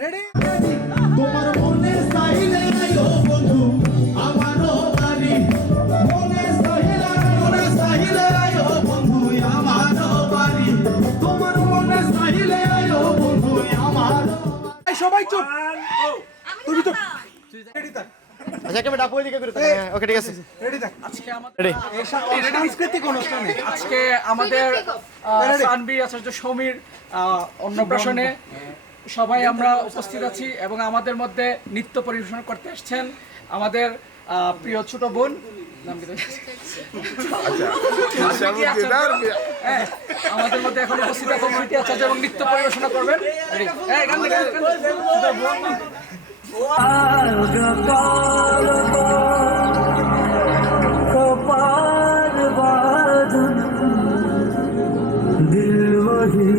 Ready তোমার মনে চাইলে আয়ো বন্ধু আমারও বাড়ি। মনে চাইলে মনে চাইলে আয়ো বন্ধু আমারও বাড়ি। তোমার মনে চাইলে আয়ো বন্ধু আমারও এই সবাই চুপ। তুমি চুপ রেডি থাক। আচ্ছা একটা ডাকবো এদিকে করে ওকে ঠিক আছে। রেডি থাক আজকে আমাদের রেডি এই সা- এই সাংস্কৃতিক অনুষ্ঠানে আজকে আমাদের আহ, আচার্য সমীর অন্নপ্রাশনে সবাই আমরা উপস্থিত আছি এবং আমাদের মধ্যে নৃত্য পরিবেশন করতে আসছেন আমাদের আহ, প্রিয় ছোট বোন? স্মৃতি আচার্য। হ্যাঁ, আমাদের মধ্যে এখন উপস্থিত আচার্য এবং নৃত্য পরিবেশনা করবেন। दिल वही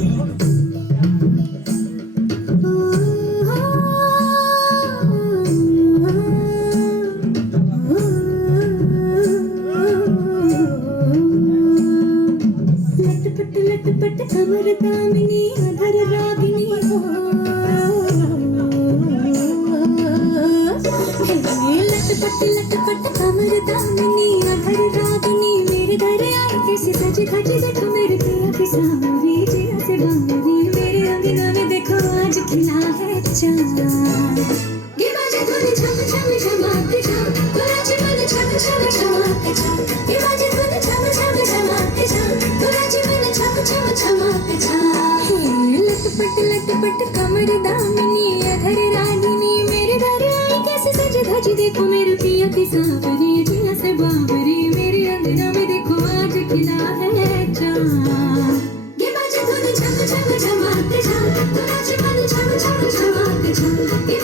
लटपट लटपट कमर दामिनी अधर रागिनी, मेरे घर आए कैसे सज धज देखो, मेरे पिया की सावरी जिया से बावरी मेरे अंगना में देखो, आज खिला है चाँद। ये बाजे धुन झम झम झमाते झम तुराचे मन छम छम छमाते छम ये बाजे धुन झम झम झमाते झम तुराचे मन छम छम छमाते छम लटपट लटपट कमर दामिनी देखो मेरे पिया की सावरी जिया से बावरी, मेरे अंगना में देखो आज खिला है चाँद। ये बाजे धुन झम झम झमाते झम तुराचे मन झम झम झमाते झम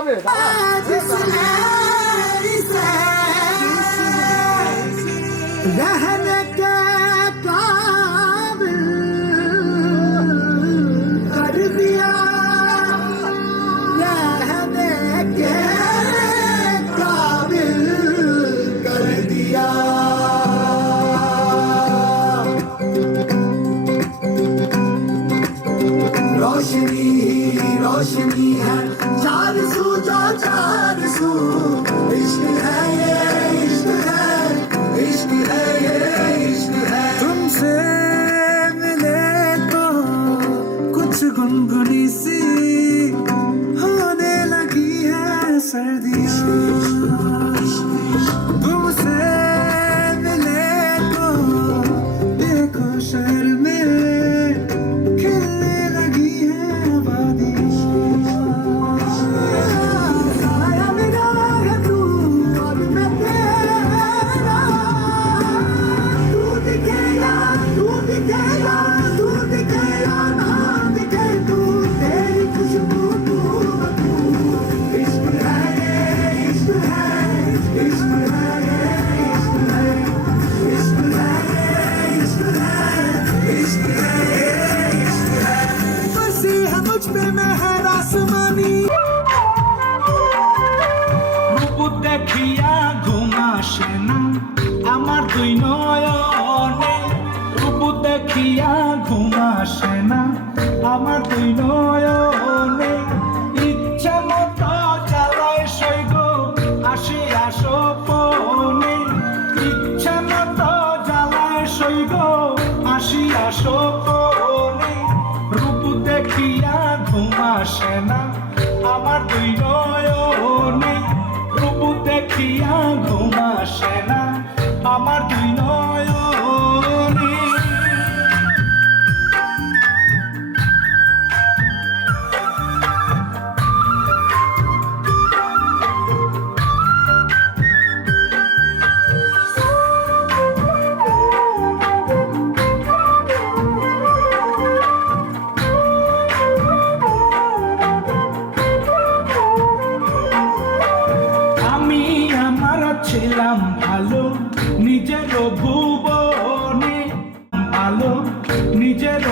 나가면 나가. घुंघनी सी होने लगी है सर्दियाँ। तुमसे ভুবনে আলো নিজের